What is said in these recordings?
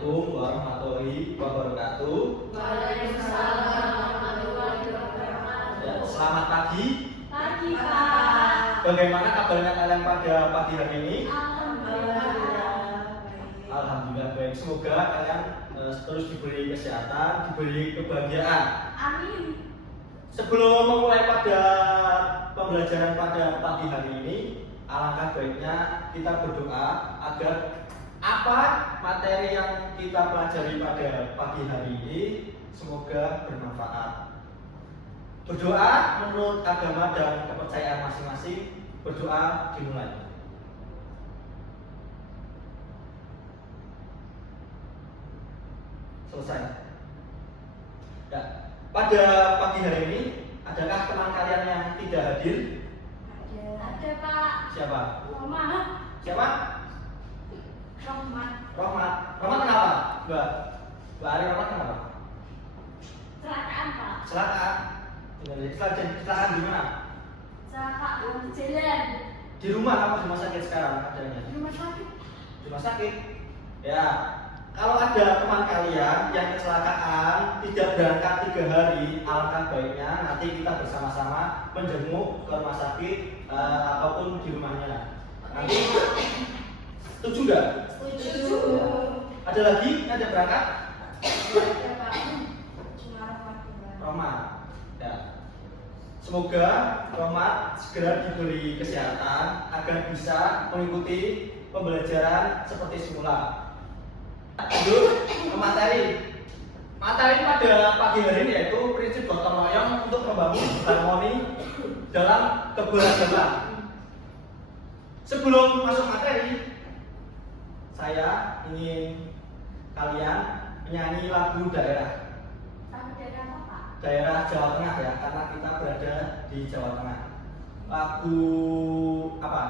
Assalamualaikum warahmatullahi wabarakatuh. Waalaikumsalam warahmatullahi wabarakatuh. Ya, selamat pagi. Pagi, Pak. Bagaimana kabarnya kalian pada pagi hari ini? Alhamdulillah. Alhamdulillah baik. Semoga kalian terus diberi kesehatan, diberi kebahagiaan. Amin. Sebelum memulai pada pembelajaran pada pagi hari ini, alangkah baiknya kita berdoa agar apa materi yang kita pelajari pada pagi hari ini semoga bermanfaat. Berdoa menurut agama dan kepercayaan masing-masing. Berdoa dimulai. Selesai. Ya, pada pagi hari ini adakah teman kalian yang tidak hadir? Ada, Pak. Siapa? Mama. Siapa? Rahmat. Rahmat. Rahmat kenapa? Mbak Ari, Rahmat kenapa? Kecelakaan, Pak. Kecelakaan. Kecelakaan di mana? Kecelakaan jalan. Di rumah apa di rumah sakit sekarang adanya? Di rumah sakit. Di rumah sakit. Ya. Kalau ada teman kalian yang kecelakaan tidak berangkat 3 hari, alangkah baiknya nanti kita bersama-sama menjenguk ke rumah sakit ataupun di rumahnya. Nanti setuju nggak? Setuju. Ya. Ada lagi yang ada berangkat? Ada, Pak. Cuma Rahmat juga. Rahmat. Ya. Semoga Rahmat segera diberi kesehatan agar bisa mengikuti pembelajaran seperti semula. Lanjut ke materi. Materi pada pagi hari ini yaitu prinsip gotong royong untuk membangun harmoni dalam keberagaman. Sebelum masuk materi, saya ingin kalian menyanyi lagu daerah. Lagu daerah apa, Pak? Daerah Jawa Tengah ya, karena kita berada di Jawa Tengah. Lagu apa?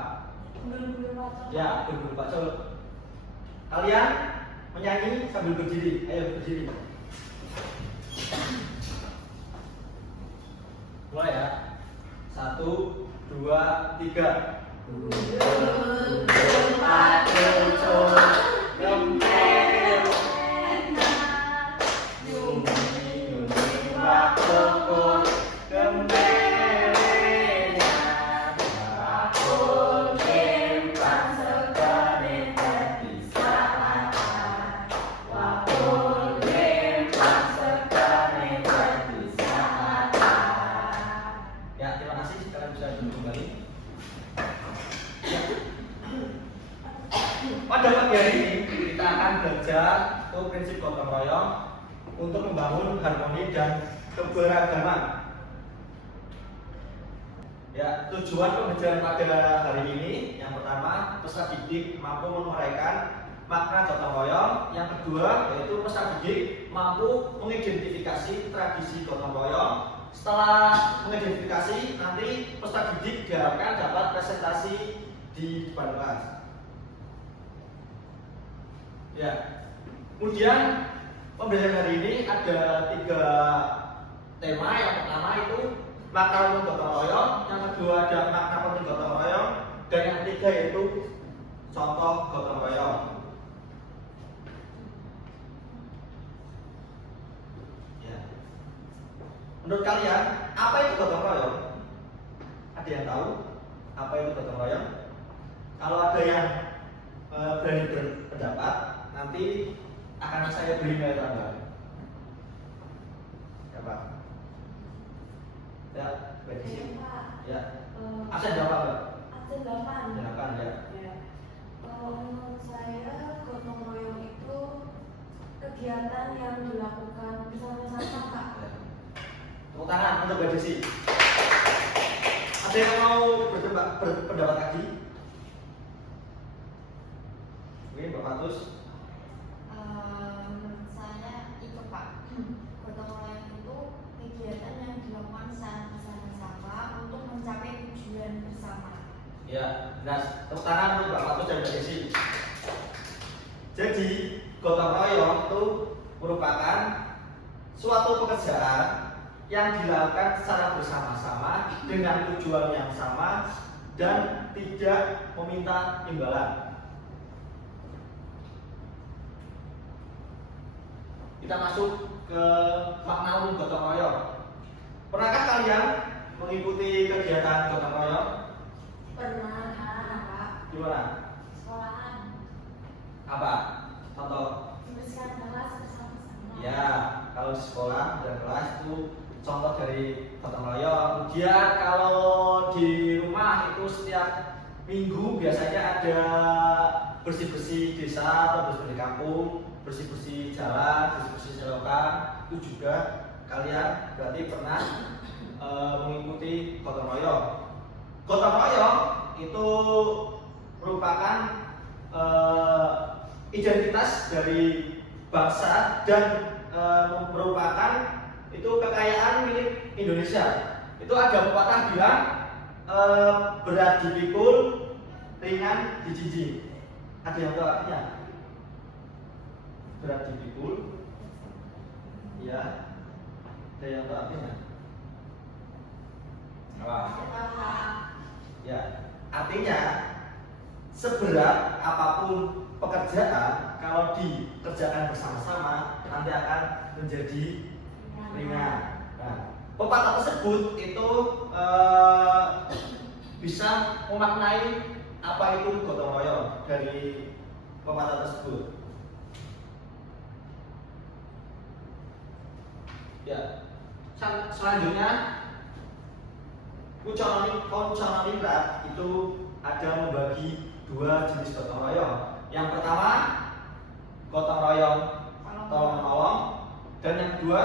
Bulu-bulu Pacul. Ya, Bulu Pacul. Kalian menyanyi sambil berdiri. Ayo berdiri. Mulai ya. 1, 2, 3. Bulu-bulu Pacul, gempel, enak. nyumi-nyumi bakul, gembelnya, bakul kempang segane dadi saatan, bakul kempang segane dadi saatan. Ya, terima kasih. Kalian bisa duduk kembali. Ya. Pada pagi hari ini kita akan belajar prinsip gotong royong untuk membangun harmoni dan keberagaman. Ya, tujuan pembelajaran pada hari ini yang pertama, peserta didik mampu menguraikan makna gotong royong. Yang kedua, yaitu peserta didik mampu mengidentifikasi tradisi gotong royong. Setelah mengidentifikasi, nanti peserta didik diharapkan dapat presentasi di depan kelas. Ya, kemudian pembelajaran hari ini ada 3 tema. Yang pertama itu makna umum gotong royong, yang kedua ada makna penting gotong royong, dan yang ketiga yaitu contoh gotong royong. Ya. Menurut kalian apa itu gotong royong? Ada yang tahu apa itu gotong royong? Kalau ada yang berani berpendapat, nanti akan saya beri nilai tambah. Siapa? Ya, bagi. Pak. Ya. Absen berapa, Mbak? Absen 8. 8 ya. Ya. Menurut saya gotong royong itu kegiatan yang dilakukan bersama-sama, Pak. Ya. Tepuk tangan untuk Mbak Desi. Ada yang mau berpendapat lagi? Oke, Mbak Fatus. Menurut saya itu, Pak, gotong royong itu kegiatan yang dilakukan secara bersama-sama untuk mencapai tujuan bersama. Ya, benar. Tepuk tangan untuk Mbak Fatus dan Mbak Desi. Jadi, gotong royong itu merupakan suatu pekerjaan yang dilakukan secara bersama-sama dengan tujuan yang sama dan tidak meminta imbalan. kita masuk ke makna umum gotong royong. Pernahkah kalian mengikuti kegiatan gotong royong? Pernah, Pak. Gimana? Sekolahan. Apa? Contoh? Membersihkan kelas bersama-sama. Ya, kalau di sekolah dan kelas itu contoh dari gotong royong. Kemudian kalau di rumah itu setiap minggu biasanya ada bersih-bersih desa atau bersih-bersih kampung, bersih-bersih jalan, bersih-bersih selokan. Itu juga kalian berarti pernah mengikuti gotong royong. Gotong royong itu merupakan identitas dari bangsa dan merupakan itu kekayaan milik Indonesia. Itu ada pepatah bilang berat dipikul, ringan dijinjing. Ada yang tahu artinya? Berat dipikul, ya. Ada yang tahu artinya? Apa? Ya, artinya seberat apapun pekerjaan, kalau dikerjakan bersama-sama nanti akan menjadi ringan. Nah, pepatah tersebut itu bisa memaknai apa itu gotong royong dari pepatah tersebut. Ya, selanjutnya Kunchononingrat itu ada membagi dua jenis gotong royong. Yang pertama gotong royong tolong menolong, dan yang kedua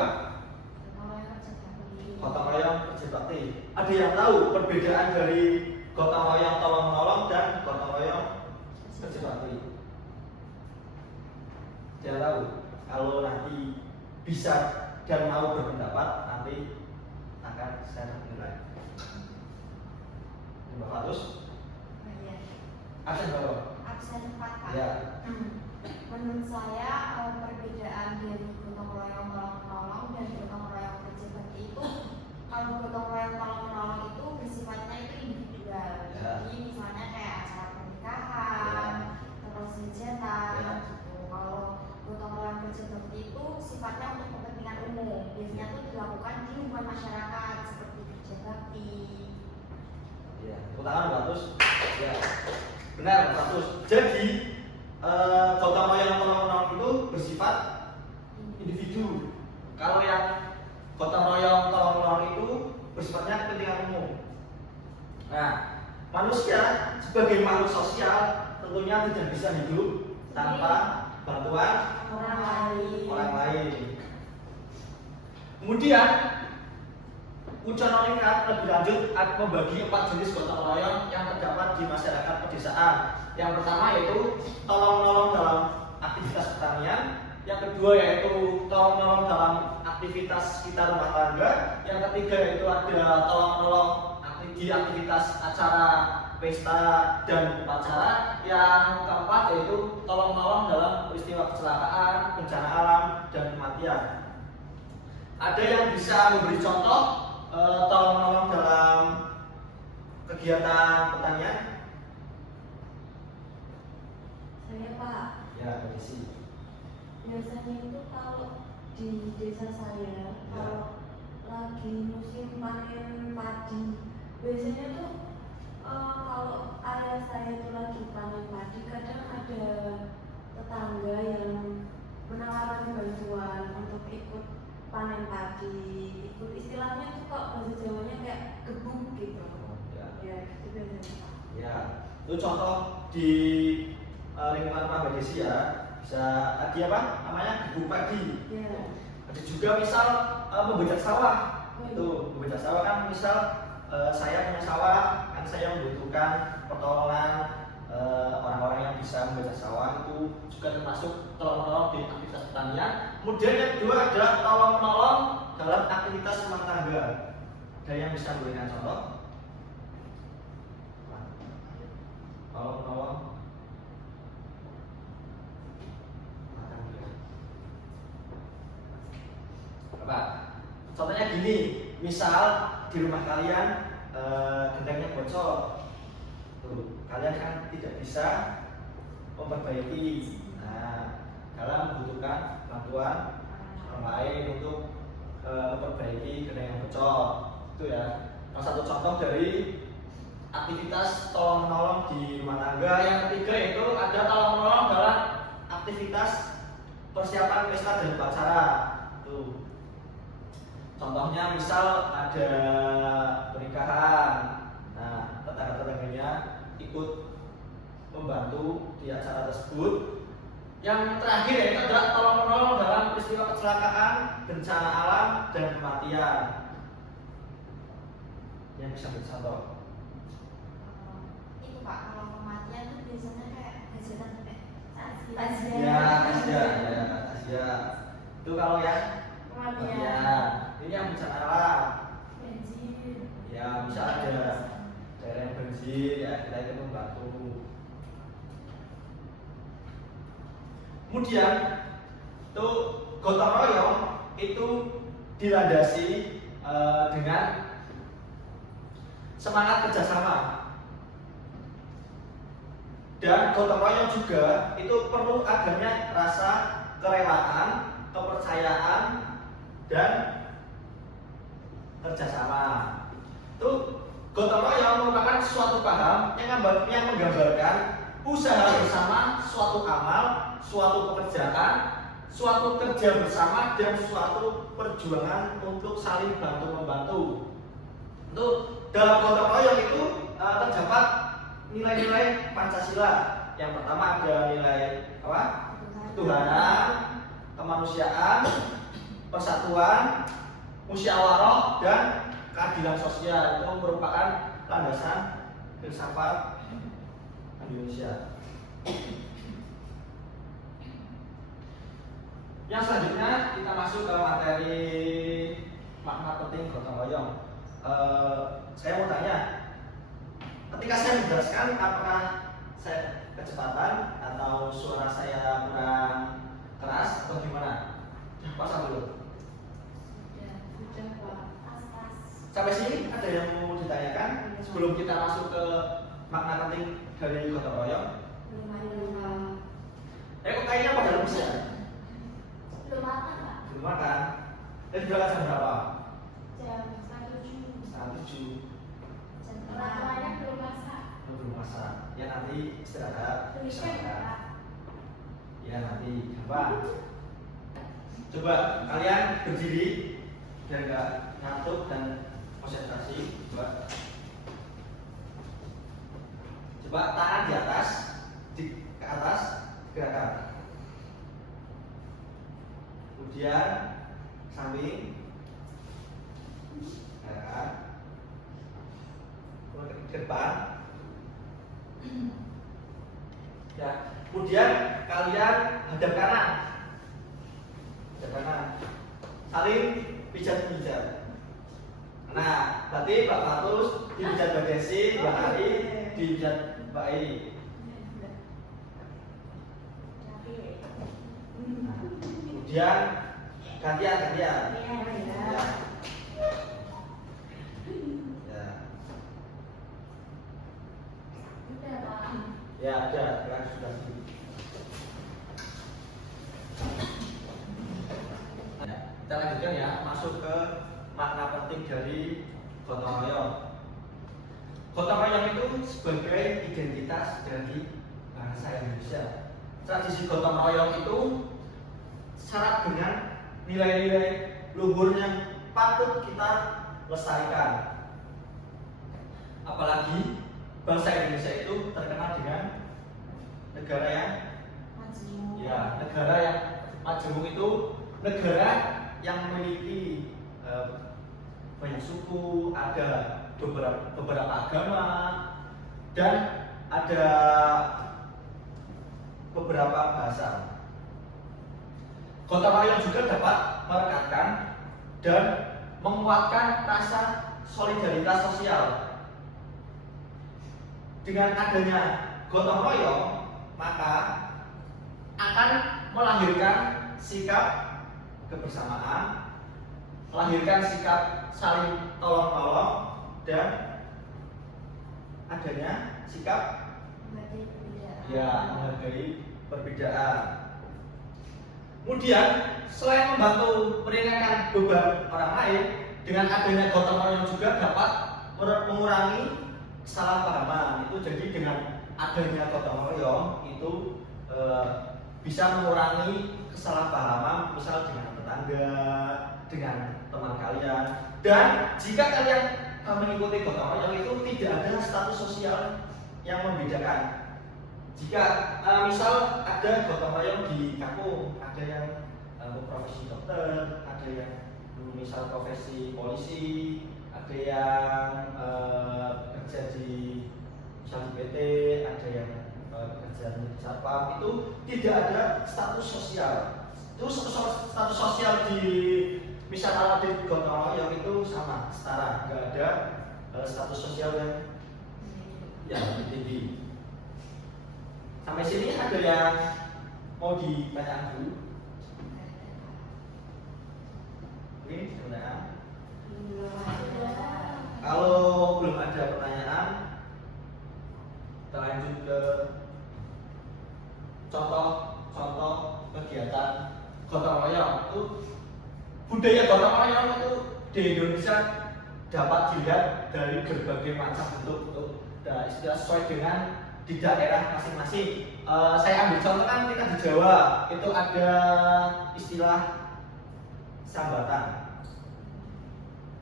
gotong royong kerja bakti. Ada yang tahu perbedaan dari gotong royong tolong menolong dan gotong royong kerja bakti? Dia tahu. Kalau nanti bisa dan mau berpendapat, nanti akan saya menilai. Mbak Fatus? Absen berapa? Absen 4, Pak. Ya. Menurut saya perbedaan dari gotong royong tolong menolong dan gotong royong kerja bakti itu, kalau gotong royong tolong menolong itu bersifatnya itu individual. Ya. Jadi misalnya kayak acara pernikahan, terus hajatan, Ya. gitu. Kalau gotong royong kerja bakti itu sifatnya untuk kepentingan umum. Biasanya itu dilakukan di lingkungan masyarakat seperti kerja bakti. Ya, utangan Bagus. Ya, benar Bagus. Jadi gotong royong tolong menolong itu bersifat individu. Kalau yang gotong royong tolong menolong itu bersifatnya kepentingan umum. Nah, manusia sebagai makhluk sosial tentunya tidak bisa hidup tanpa bantuan orang lain. Kemudian Kunchononingrat lebih lanjut membagi 4 jenis gotong royong yang terdapat di masyarakat pedesaan. Yang pertama yaitu tolong menolong dalam aktivitas pertanian. Yang kedua yaitu tolong menolong dalam aktivitas sekitar rumah tangga. Yang ketiga yaitu ada tolong menolong di aktivitas acara pesta dan upacara. Yang keempat yaitu tolong menolong dalam peristiwa kecelakaan, bencana alam, dan kematian. Ada yang bisa memberi contoh tolong menolong dalam kegiatan pertanian? Saya Pak, Ya, kondisi. biasanya itu kalau di desa saya, kalau lagi musim panen padi, biasanya tuh kalau ayah saya itu lagi panen padi, kadang ada tetangga yang menawarkan bantuan untuk ikut panen padi, ikut istilahnya tuh kok bahasa Jawanya kayak gebuk gitu. Ya. Ya, gitu biasanya Pak. Ya, itu contoh di lingkungan Pak Desi ya. Bisa tadi apa namanya gebuk padi. Ya. Ada juga misal membajak sawah. Itu membajak sawah kan misal saya punya sawah, kan saya membutuhkan pertolongan orang-orang yang bisa membajak sawah, itu juga termasuk tolong menolong di aktivitas pertanian. Kemudian yang kedua ada tolong menolong dalam aktivitas rumah tangga. Ada yang bisa memberikan contoh? Tolong menolong rumah tangga. Apa? Contohnya gini, misal di rumah kalian gentengnya bocor, tuh kalian kan tidak bisa memperbaiki. Nah, kalian membutuhkan bantuan orang lain untuk memperbaiki genteng yang bocor. Itu ya. Salah satu contoh dari aktivitas tolong menolong di rumah tangga. Yang ketiga itu ada tolong menolong dalam aktivitas persiapan pesta dan upacara. Tuh. Contohnya misal ada pernikahan, nah tetangga-tetangganya ikut membantu di acara tersebut. Yang terakhir yaitu adalah tolong menolong dalam peristiwa kecelakaan, bencana alam, dan kematian. Yang bisa bercontoh. Itu Pak, kalau kematian tuh biasanya kayak hajatan Tasya. Ya, Tasya. Itu kalau ya Kematian. Ini yang bencana alam. Bensin. Ya, bisa ada cairan bensin, ya kita itu membantu. Kemudian tuh gotong royong itu dilandasi dengan semangat kerjasama. Dan gotong royong juga itu perlu adanya rasa kerelaan, kepercayaan, dan kerjasama. Itu gotong royong merupakan suatu paham yang menggambarkan usaha bersama, suatu amal, suatu pekerjaan, suatu kerja bersama, dan suatu perjuangan untuk saling bantu membantu. Itu dalam gotong royong itu terdapat nilai-nilai Pancasila. Yang pertama ada nilai apa? Ketuhanan, kemanusiaan, persatuan, musyawarah, dan keadilan sosial. Itu merupakan landasan filsafat Indonesia. Yang selanjutnya kita masuk ke materi makna penting gotong royong. Saya mau tanya, ketika saya menjelaskan apakah saya kecepatan atau suara saya kurang keras atau gimana? Pasang dulu. Sudah Pak. Pas. Sampai sini ada yang mau ditanyakan sebelum kita masuk ke makna penting dari gotong royong? Belum ada. Kok kayaknya pada lemes ya? Belum makan Pak. Belum makan. Jadi berangkat jam berapa? Jam 7. Setengah 7. Jam tengah belum masak. Belum masak. Ya nanti istirahat. Bisa makan. Ya nanti gampang. Coba kalian berdiri biar nggak ngantuk dan konsentrasi. Coba tangan di atas, ke atas, gerakan. Kemudian samping, gerakan. Kemudian ke depan. Ya. Kemudian kalian hadap kanan. Hadap kanan. Saling pijat-pijat. Nah, berarti Pak Fatus dipijat Mbak Desi, Mbak Ari dipijat Mbak I. Kemudian gantian. Ya. Udah Pak. Ya, ada. Sekarang sudah sih. Kita lanjutkan ya, masuk ke makna penting dari gotong royong. Gotong royong itu sebagai identitas dari bangsa Indonesia. Tradisi gotong royong itu syarat dengan nilai-nilai luhur yang patut kita lestarikan. Apalagi bangsa Indonesia itu terkenal dengan negara yang negara yang majemuk, itu negara yang memiliki banyak suku, ada beberapa agama, dan ada beberapa bahasa. Gotong royong juga dapat merekatkan dan menguatkan rasa solidaritas sosial. Dengan adanya gotong royong, maka akan melahirkan sikap kebersamaan, melahirkan sikap saling tolong-tolong, dan adanya sikap menghargai perbedaan. Kemudian selain membantu meringankan beban orang lain, dengan adanya gotong royong juga dapat mengurangi kesalahpahaman. Itu jadi dengan adanya gotong royong itu bisa mengurangi kesalahpahaman, misal dengan tetangga, dengan teman kalian. Dan jika kalian mengikuti gotong royong itu tidak ada status sosial yang membedakan. Jika misal ada gotong royong di kampung, ada yang profesi dokter, ada yang misal profesi polisi, ada yang kerja di misal di PT, ada yang kerja di satpam, itu tidak ada status sosial. Itu status sosial di misal kalau di gotong royong itu sama, setara, nggak ada status sosial yang lebih tinggi. Sampai sini ada yang mau ditanyakan dulu? Oke, pertanyaan. Kalau belum ada pertanyaan, kita lanjut ke contoh kegiatan gotong royong. Itu budaya gotong royong itu di Indonesia dapat dilihat dari berbagai macam bentuk. Istilah sesuai dengan di daerah masing-masing. Saya ambil contoh kan kita di Jawa itu ada istilah sambatan.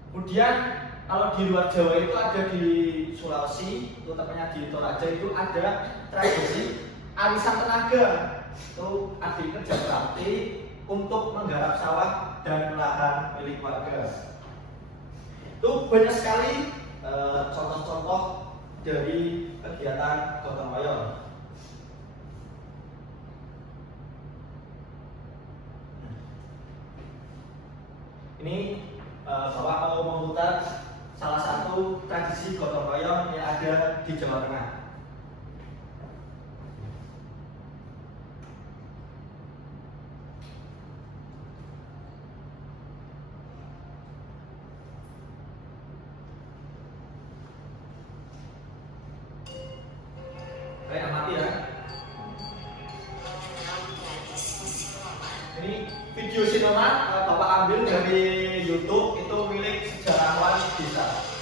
Kemudian kalau di luar Jawa itu ada di Sulawesi, itu tepatnya di Toraja itu ada tradisi arisan tenaga. Itu adik kerja bakti untuk menggarap sawah dan lahan milik warga. Itu banyak sekali contoh-contoh dari kegiatan gotong royong. Ini Bapak mau memutar salah satu tradisi gotong royong yang ada di Jawa Tengah. Saya amati ya. Ini video sinema Bapak ambil dari YouTube, itu milik sejarawan desa.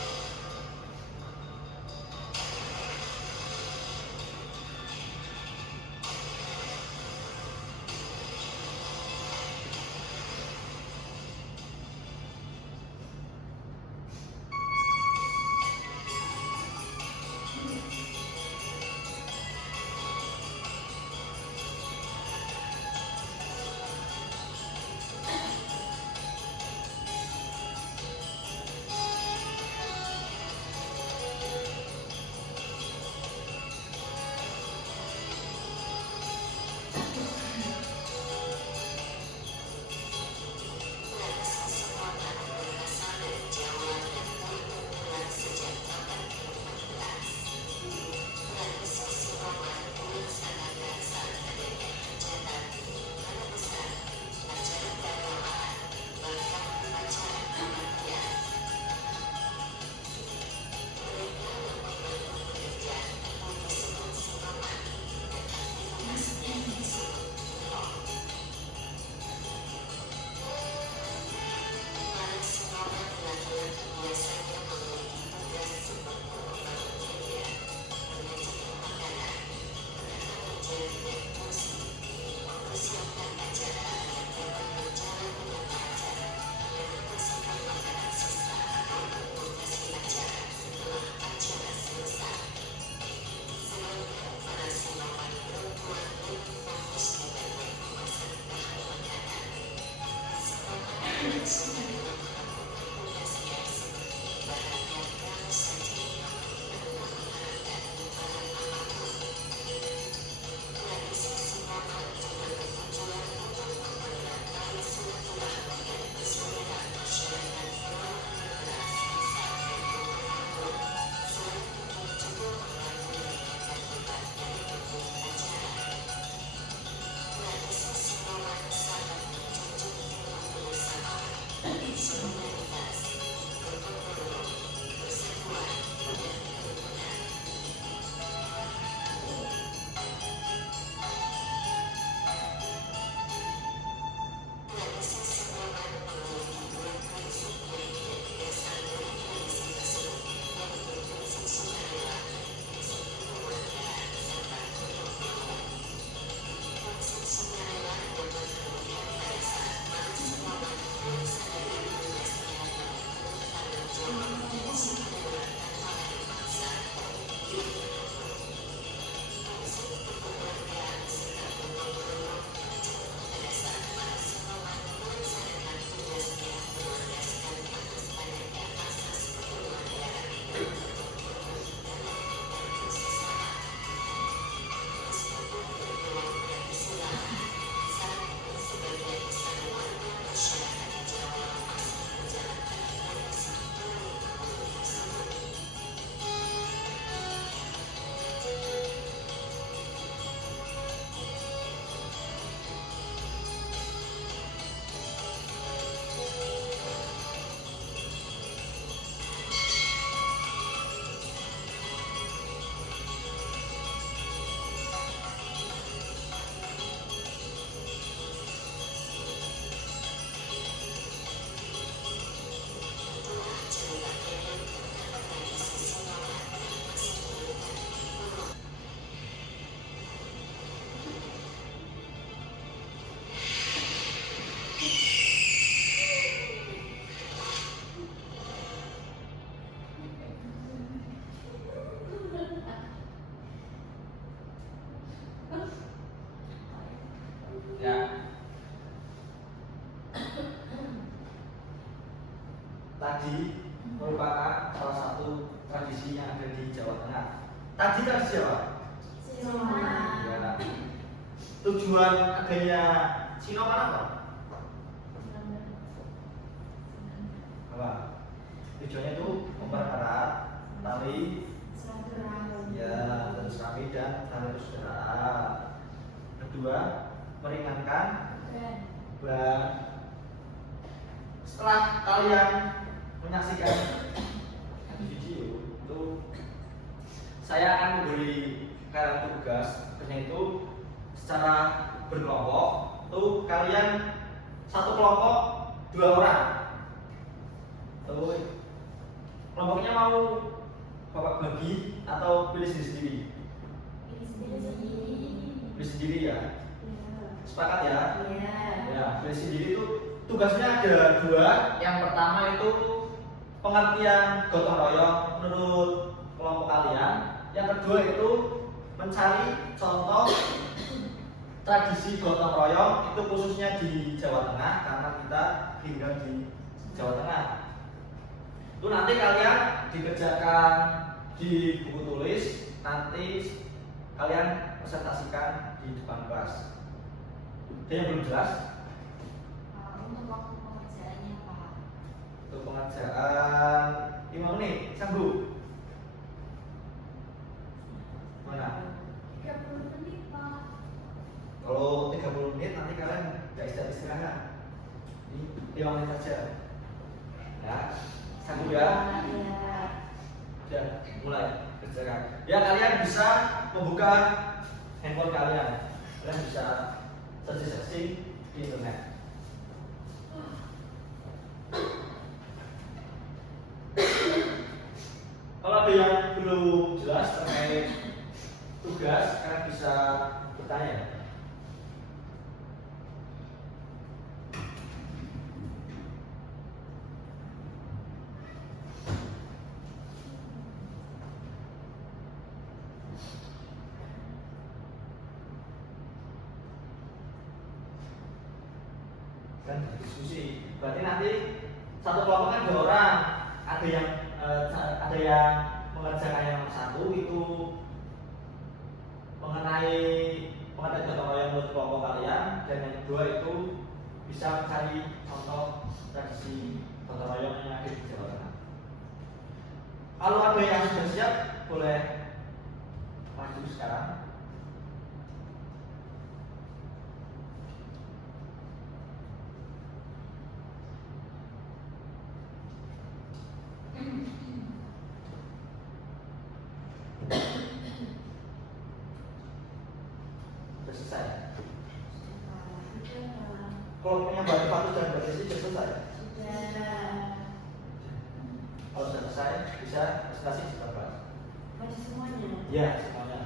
Tadi merupakan salah satu tradisi yang ada di Jawa Tengah. Tadi tradisi apa? Silakan. Ya. Tujuan adanya Sinoman apa? Apa? Tujuannya itu mempererat tali Silaturahmi. ya silaturahmi dan tali persaudaraan. Kedua, meringankan beban. Setelah kalian menyaksikan video itu, saya akan memberi kalian tugasnya itu secara berkelompok. Tuh kalian satu kelompok 2 orang. Tuh kelompoknya mau bapak bagi atau pilih sendiri? Pilih sendiri ya. Sepakat ya? Ya, pilih sendiri itu tugasnya ada 2. Yang pertama itu pengertian gotong royong menurut kelompok kalian. Yang kedua itu mencari contoh tradisi gotong royong itu khususnya di Jawa Tengah karena kita tinggal di Jawa Tengah. Itu nanti kalian dikerjakan di buku tulis, nanti kalian presentasikan di depan kelas. Ada yang belum jelas? Untuk waktu pengerjaannya Pak. Untuk pengerjaan 5 menit, sanggup? Mana? 30 menit Pak. Kalau 30 menit nanti kalian gak istirahat. Ini 5 menit saja. Ya, sanggup ya? Ya, mulai kerjakan. Ya, kalian bisa membuka handphone kalian. Kalian bisa searching di internet. Kalau ada yang belum jelas terkait tugas, kalian bisa bertanya. Kan diskusi. Berarti nanti satu kelompok kan 2 orang. Ada yang mengerjakan yang satu itu mengenai pengertian gotong royong menurut kelompok kalian, dan yang kedua itu bisa mencari contoh tradisi gotong royong yang ada di Jawa Tengah. Kalau ada yang sudah siap, boleh maju sekarang. Sudah selesai. Kelompoknya Mbak Fatus dan Mbak Desi sudah selesai. Kalau sudah selesai, bisa presentasi di depan kelas. Masih semuanya. Iya, semuanya.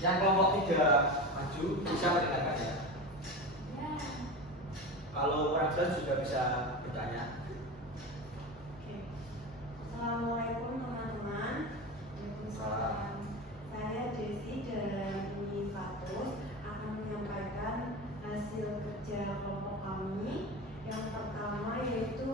Yang kelompok 3 maju bisa mendengarkan ya. Kalau kurang jelas juga bisa bertanya. Assalamualaikum teman-teman. Waalaikumsalam. Saya Desi dan Umi Fatus akan menyampaikan hasil kerja kelompok kami. Yang pertama yaitu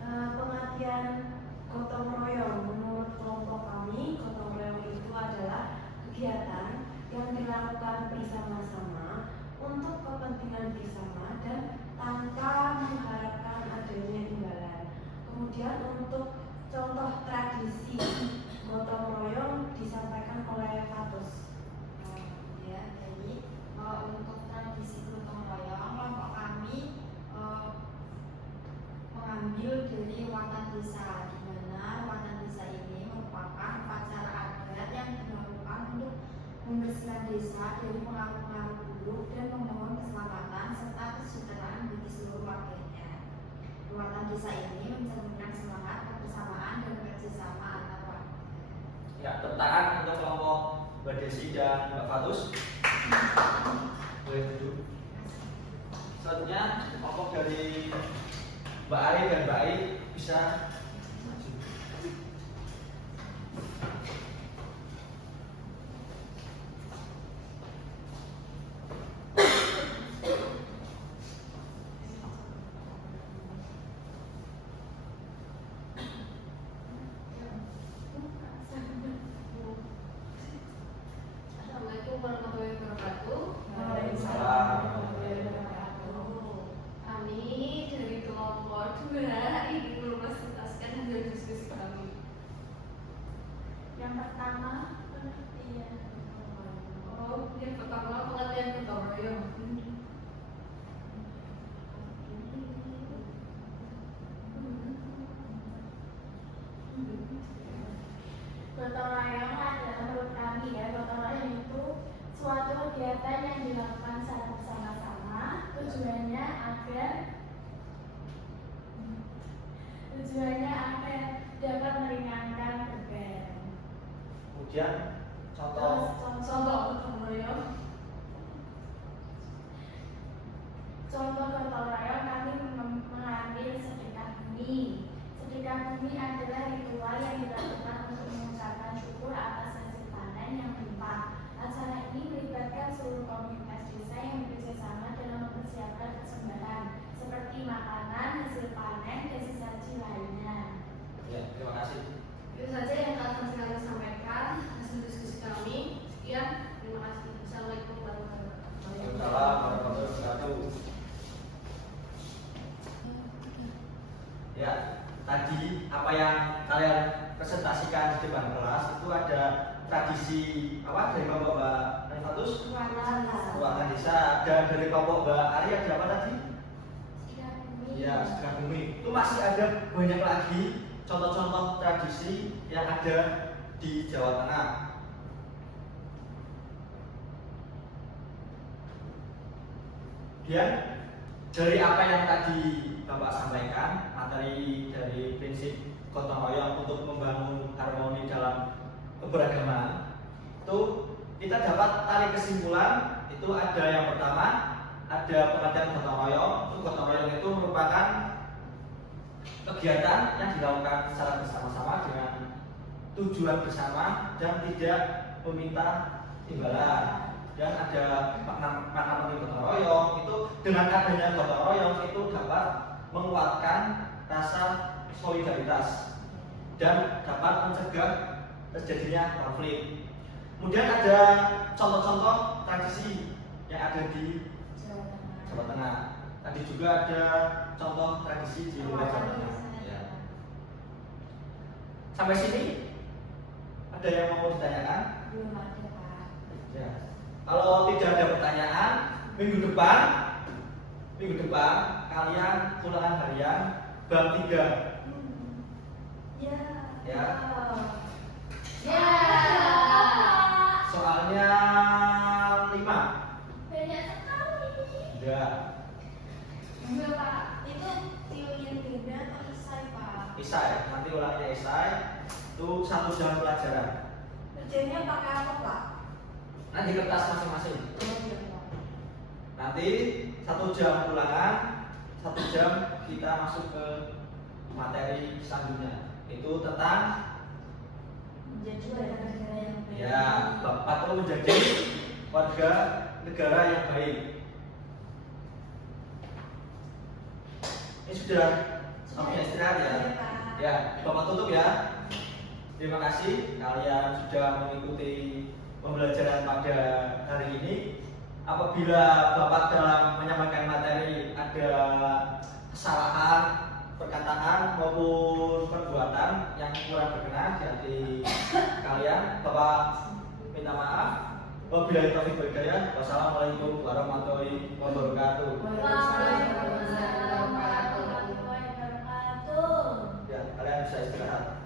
pengertian gotong royong. Menurut kelompok kami, gotong royong itu adalah kegiatan yang dilakukan bersama-sama untuk kepentingan bersama dan tanpa mengharapkan adanya imbalan. Kemudian untuk contoh tradisi gotong royong disampaikan oleh Fatus. Ya, jadi untuk tradisi gotong royong kelompok kami mengambil dari Watan Desa, di mana Watan Desa ini merupakan upacara adat yang dilakukan untuk membersihkan desa dari pengaruh-pengaruh buruk dan membangun keselamatan serta kesejahteraan bagi seluruh warganya. Watan Desa ini mencerminkan semangat kebersamaan dan kerjasama antar warga. Ya, tepuk tangan untuk kelompok Mbak Desi dan Mbak Fatus. Boleh duduk. Selanjutnya kelompok dari Mbak Ari dan Mbak Ai bisa maju. Yang pertama, pengertian. Oh, yang pertama pengertian gotong royong. Gotong royong adalah menurut kami ya, gotong royong itu suatu kegiatan yang dilakukan secara bersama-sama. Tujuannya agar dapat meringankan beban. Kemudian contoh Contoh gotong royong. Contoh gotong royong kami mengambil sedekah bumi. Sedekah bumi adalah ritual yang dilakukan untuk mengucapkan syukur atas hasil panen yang melimpah. Acara ini melibatkan seluruh komunitas desa yang bekerja sama dalam mempersiapkan persembahan seperti makanan, hasil panen, dan sesaji lainnya. ya, terima kasih. Itu saja yang akan kami sampaikan hasil diskusi kami. Sekian, terima kasih. Assalamualaikum warahmatullahi wabarakatuh. Waalaikumsalam warahmatullahi wabarakatuh. Ya, tadi apa yang kalian presentasikan di depan kelas itu ada tradisi apa dari Bapak Rifatus? Keuangan desa, dan dari Bapak Mbak Arya ada apa tadi? Sedekah bumi. Ya, sedekah bumi. Itu masih ada banyak lagi contoh-contoh tradisi yang ada di Jawa Tengah. Dan dari apa yang tadi Bapak sampaikan, materi dari prinsip gotong royong untuk membangun harmoni dalam keberagaman, itu kita dapat tarik kesimpulan. Itu ada yang pertama, ada pengertian gotong royong. Itu gotong royong itu merupakan kegiatan yang dilakukan secara bersama-sama dengan tujuan bersama dan tidak meminta imbalan. Dan ada makna penting gotong royong itu, dengan adanya gotong royong itu dapat menguatkan rasa solidaritas dan dapat mencegah terjadinya konflik. Kemudian ada contoh-contoh tradisi yang ada di Jawa Tengah. Tadi juga ada contoh tradisi di luar Jawa Tengah. Ya. Sampai sini ada yang mau ditanyakan? Belum ada, Pak. Ya. Kalau tidak ada pertanyaan, minggu depan kalian ulangan harian bab 3. Ya. Ya. Ya. Soalnya 5. Banyak sekali. Ya. Enggak, Pak. Itu teorian beda atau esai, Pak? Esai, nanti ulangnya esai. Itu 1 jam pelajaran. Kerjanya pakai apa, Pak? Nanti kertas masing-masing. Oh, iya, Pak. Nanti 1 jam ulangan, 1 jam kita masuk ke materi selanjutnya. Itu tentang Menjadi warga negara yang baik. ya, bab 4 itu menjadi warga negara yang baik. Ini sudah waktunya istirahat ya. Iya, Pak. Ya, Bapak tutup ya. Terima kasih kalian sudah mengikuti pembelajaran pada hari ini. Apabila Bapak dalam menyampaikan materi ada kesalahan perkataan maupun perbuatan yang kurang berkenan di hati kalian, Bapak minta maaf. Wabillahi taufiq wal hidayah. Wassalamualaikum warahmatullahi wabarakatuh. Waalaikumsalam warahmatullahi wabarakatuh. Ya, kalian bisa istirahat.